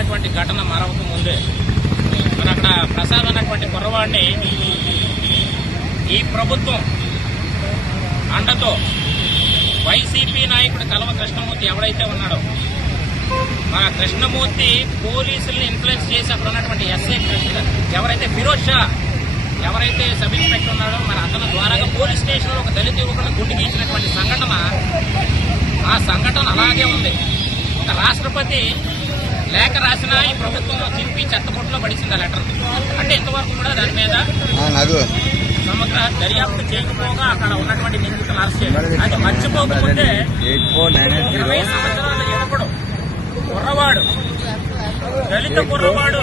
జరిగినటువంటి ఘటన మరొక ముందే మన అక్కడ ప్రసాద్ అన్నటువంటి కుర్రవాడిని ఈ ప్రభుత్వం అండతో వైసీపీ నాయకుడు కలవ కృష్ణమూర్తి ఎవరైతే ఉన్నాడో మన కృష్ణమూర్తి పోలీసుల్ని ఇన్ఫ్లుయెన్స్ చేసి అక్కడ ఉన్నటువంటి ఎస్ఐ ఎవరైతే ఫిరోజ్ షా ఎవరైతే సబ్ ఇన్స్పెక్టర్ ఉన్నాడో మరి అతని ద్వారాగా పోలీస్ స్టేషన్లో ఒక దళిత యువకులను గుండు గీసినటువంటి సంఘటన ఆ సంఘటన అలాగే ఉంది. ఒక రాష్ట్రపతి లేఖ రాసినా ఈ ప్రభుత్వం చింపి చెత్తపుట్లో పడిచింది ఆ లెటర్. అంటే ఇంతవరకు కూడా దాని మీద సమగ్ర దర్యాప్తు చేయకపోగా అక్కడ ఉన్నటువంటి నిందితులు అరెస్ట్ చేయాలి. అది మర్చిపోకపోతే 20 సంవత్సరాల యువకుడు కుర్రవాడు దళిత కుర్రవాడు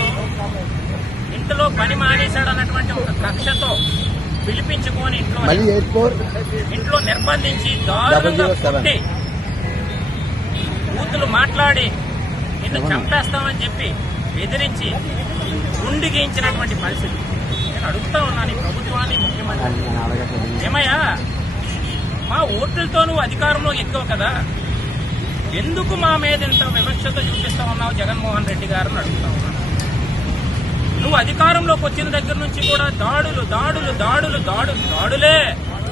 ఇంట్లో పని మానేశాడు అన్నటువంటి ఒక కక్షతో పిలిపించుకొని ఇంట్లో నిర్బంధించి దారుణంగా కొట్టి బూతులు మాట్లాడి నిన్ను చంపేస్తామని చెప్పి బెదిరించి గుండు గీయించినటువంటి పరిస్థితి. నేను అడుగుతా ఉన్నాను ఈ ప్రభుత్వాన్ని, ముఖ్యమంత్రి ఏమయ్యా మా ఓట్లతో నువ్వు అధికారంలో ఎక్కువ కదా, ఎందుకు మా మీద ఇంత వివక్షత చూపిస్తా ఉన్నావు జగన్మోహన్ రెడ్డి గారిని అడుగుతా ఉన్నాను. నువ్వు అధికారంలోకి వచ్చిన దగ్గర నుంచి కూడా దాడులు దాడులు దాడులు దాడులు దాడులే.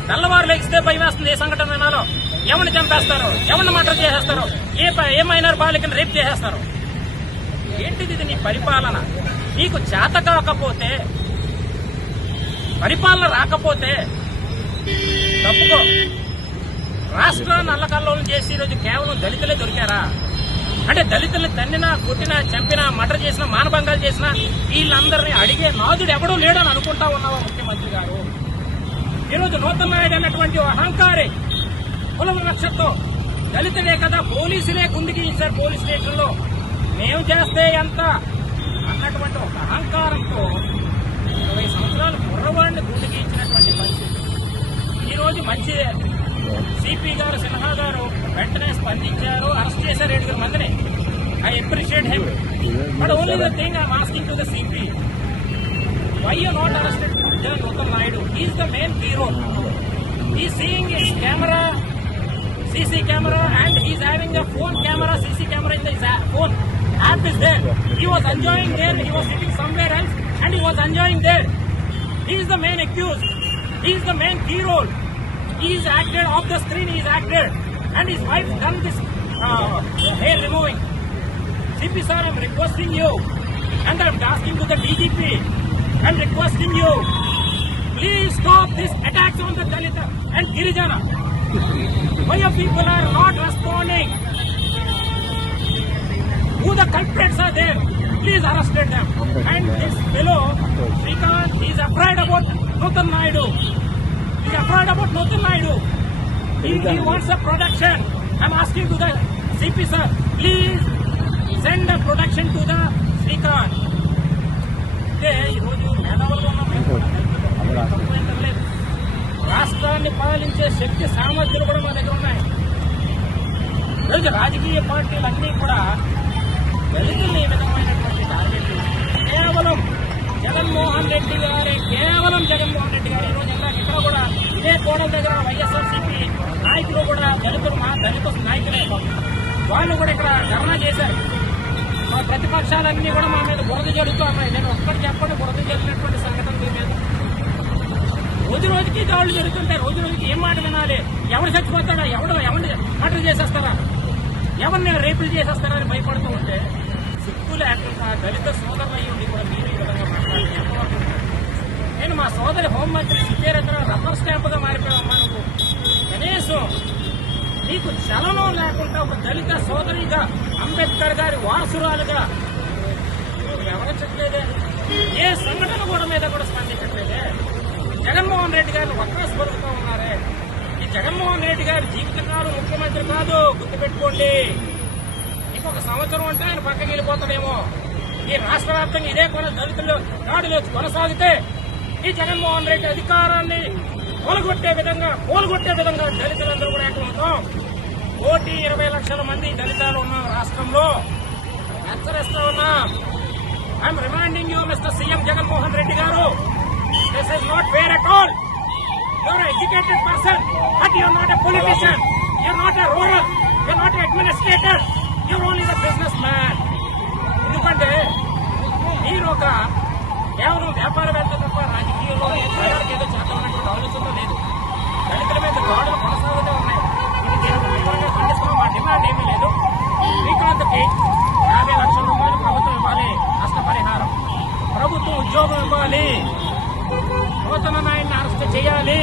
తెల్లవారు లెగిస్తే భయం వేస్తుంది. ఏ సంఘటన వినాలో, ఎవరిని చంపేస్తారో, ఎవరిని మర్డర్ చేసేస్తారో, ఏ మైనర్ బాలికను రేప్ చేసేస్తారో. ఏంటిది ఇది నీ పరిపాలన? నీకు చేత కాకపోతే, పరిపాలన రాకపోతే తప్పుకో. రాష్ట్రాన్ని అల్లకల్లోలం చేసి ఈరోజు కేవలం దళితులే దొరికారా? అంటే దళితుల్ని తన్నినా, కొట్టినా, చంపినా, మర్డర్ చేసినా, మానభంగాలు చేసినా వీళ్ళందరినీ అడిగే నాదుడు ఎవడూ లేడని అనుకుంటా ఉన్నావా ముఖ్యమంత్రి గారు? ఈరోజు నూతన్ నాయుడు అన్నటువంటి అహంకారి కుల వివక్షతో దళితులే కదా పోలీసులే గుండుకి ఇచ్చారు పోలీస్ స్టేషన్లో, మేము చేస్తే ఎంత అన్నటువంటి ఒక అహంకారంతో 20 సంవత్సరాలు కుర్రవాడిని గుండుకి ఇచ్చినటువంటి పరిస్థితి. ఈరోజు మంచిదే, సిపి గారు సిన్హా గారు వెంటనే స్పందించారు, అరెస్ట్ చేశారు 7 మందిని. I appreciate him. But only the thing I'm asking to the CP, why you not arrested Nuthan Naidu? He is the main hero. He is seeing his camera, CC camera, and he is having a phone camera, CC camera in the phone. App is there. He was enjoying there. He was sitting somewhere else and he was enjoying there. He is the main accused. He is the main hero. He is acted off the screen. He is acted, and his wife done this hair removing. CP sir, I am requesting you, and I am asking to the DGP, and requesting you, please stop this attacks on the Dalita and Girijana. Why your people are not responding? Who the culprits are there? Please arrest them. And this fellow, Srikanth, he is afraid about Nuthan Naidu. He is afraid about Nuthan Naidu. He wants a production. I am asking to the CP sir, please send a production to the Srikanth. ఈరోజు మేధావులుగా లేదు, రాష్ట్రాన్ని పాలించే శక్తి సామర్థ్యాలు కూడా మా దగ్గర ఉన్నాయి. ఈరోజు రాజకీయ పార్టీలన్నీ కూడా దళితుల్ని ఈ విధమైనటువంటి టార్గెట్ కేవలం జగన్మోహన్ రెడ్డి గారే, కేవలం జగన్మోహన్ రెడ్డి గారు. ఈరోజు ఇక్కడ కూడా ఇదే కోణం దగ్గర వైఎస్ఆర్సీపీ నాయకులు కూడా దళిత నాయకులే, వాళ్ళు కూడా ఇక్కడ ధర్నా చేశారు. మా ప్రతిపక్షాలన్నీ కూడా మా మీద బురద జరుగుతూ ఉన్నాయి. నేను ఒక్కటి చెప్పండి, బురద జరిగినటువంటి సంఘటన మీ మీద రోజు రోజుకి దాడులు జరుగుతుంటాయి. రోజు రోజుకి ఏం మాట వినాలి? ఎవరు చచ్చిపోతాడా, ఎవరిని మర్డర్ చేసేస్తారా, ఎవరిని రేపులు చేసేస్తారా అని భయపడుతూ ఉంటే సిగ్గు లేకుండా దళిత సోదరులు అయ్యి ఉండి కూడా మీరు ఈ విధంగా మాట్లాడారు. నేను మా సోదరి హోంమంత్రి సిద్ధేరేంద్ర రబ్బర్ స్టాంపుగా మారిపోయామమ్మా. నువ్వు కనీసం నీకు చలనం లేకుండా ఒక దళిత సోదరిగా, అంబేద్కర్ గారి వారసురాలుగా వివరించట్లేదే, ఏ సంఘటన కూడా మీద కూడా స్పందించట్లేదే. జగన్మోహన్ రెడ్డి గారిని వక్రాసు పలుకుతూ ఉన్నారే. ఈ జగన్మోహన్ రెడ్డి గారి జీవితకాలం ముఖ్యమంత్రి కాదు, గుర్తుపెట్టుకోండి. ఇంకొక సంవత్సరం అంటే ఆయన పక్కకి వెళ్ళిపోతాడేమో. ఈ రాష్ట్ర వ్యాప్తంగా ఇదే దళితులు దాడులు కొనసాగితే ఈ జగన్మోహన్ రెడ్డి అధికారాన్ని పోలగొట్టే విధంగా దళితులందరూ కూడా ఏకమవుతాం. 1,20 లక్షల మంది దళితాలు ఉన్నాం రాష్ట్రంలో. హెచ్చరిస్తా ఉన్నాం. I'm reminding you mister CM Jaganmohan Reddy గారు, this is not fair at all. You are educated person, but you are not a politician, you are not a rural, you are not a administrator, you are only the business man. ఎందుకంటే కుటుంబానికి 50 లక్షల రూపాయలు ప్రభుత్వం ఇవ్వాలి నష్టపరిహారం. ప్రభుత్వం ఉద్యోగం ఇవ్వాలి. నూతన నాయుడిని అరెస్ట్ చేయాలి.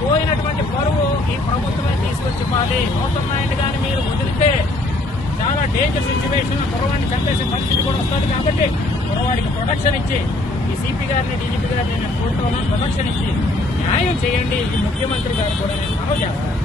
పోయినటువంటి పరువు ఈ ప్రభుత్వమే తీసుకొచ్చి ఇవ్వాలి. నూతన నాయుడు గాని మీరు వదిలితే చాలా డేంజర్ సిచ్యువేషన్, కుర్రవాడిని చంపేసే పరిస్థితి కూడా వస్తుంది. కాబట్టి కుర్రవాడికి ప్రొటెక్షన్ ఇచ్చి ఈ సిపి గారిని డీజీపీ గారిని నేను కోరుతున్నాను, ప్రొటెక్షన్ ఇచ్చి న్యాయం చేయండి. ఈ ముఖ్యమంత్రి గారు కూడా నేను మనవి చేస్తాను.